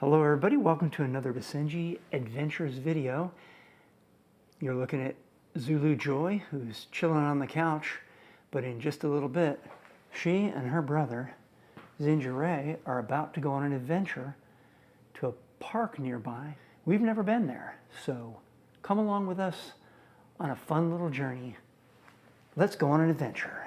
Hello everybody, welcome to another Basenji Adventures video. You're looking at Zulu Joy, who's chilling on the couch, but in just a little bit, she and her brother, Zinga are about to go on an adventure to a park nearby. We've never been there, so come along with us on a fun little journey. Let's go on an adventure.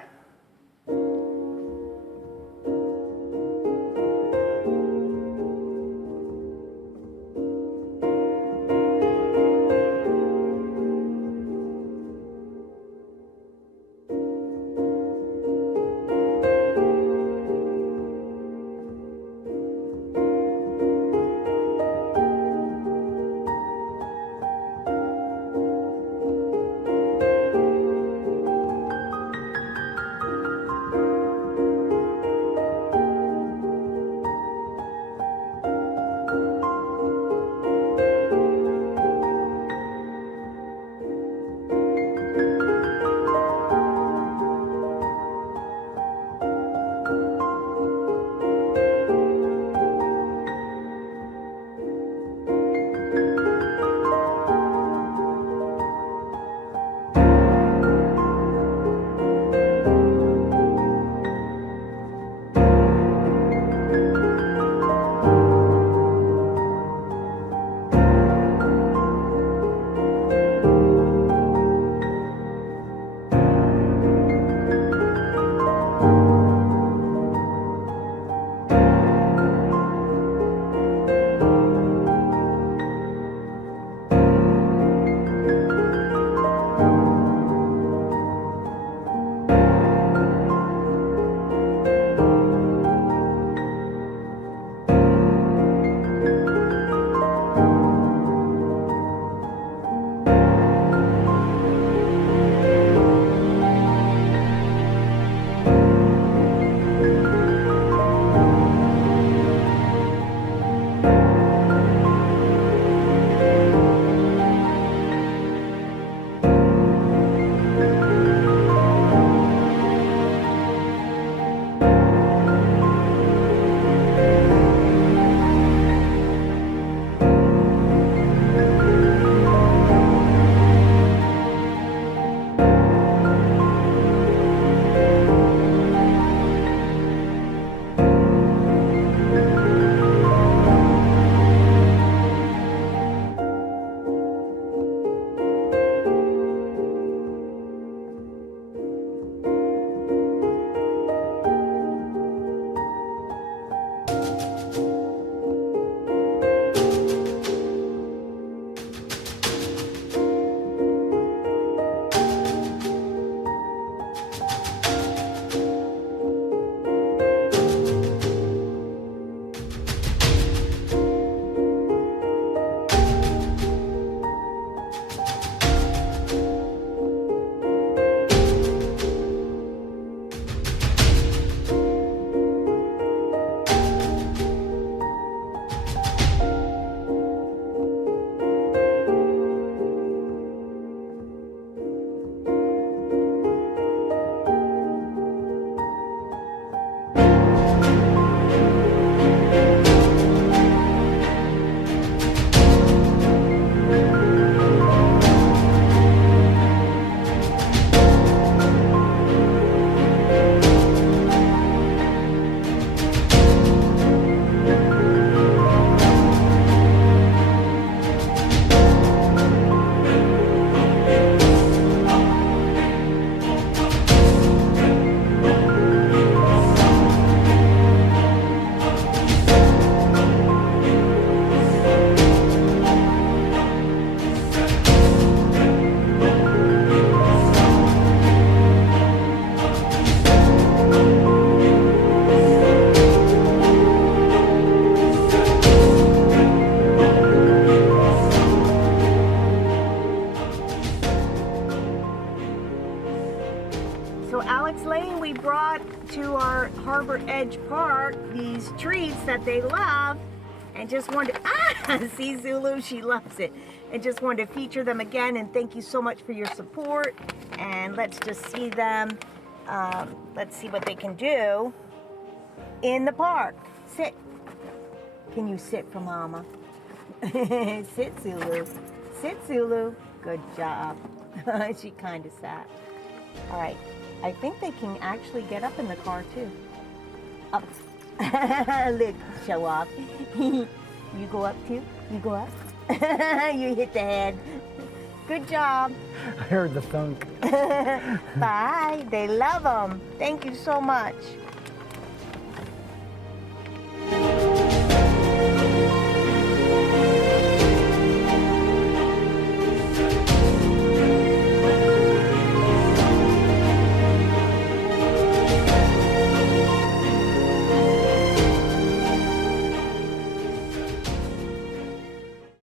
We brought to our Harbor Edge Park these treats that they love, and just wanted to, see Zulu, she loves it, and just wanted to feature them again. And thank you so much for your support, and let's just see them. Let's see what they can do in the park. Sit. Can you sit for Mama? Sit, Zulu. Sit, Zulu. Good job. She kind of sat. All right. I think they can actually get up in the car, too. Up. Look, show off. You go up, too? You go up? You hit the head. Good job. I heard the thunk. Bye. They love them. Thank you so much.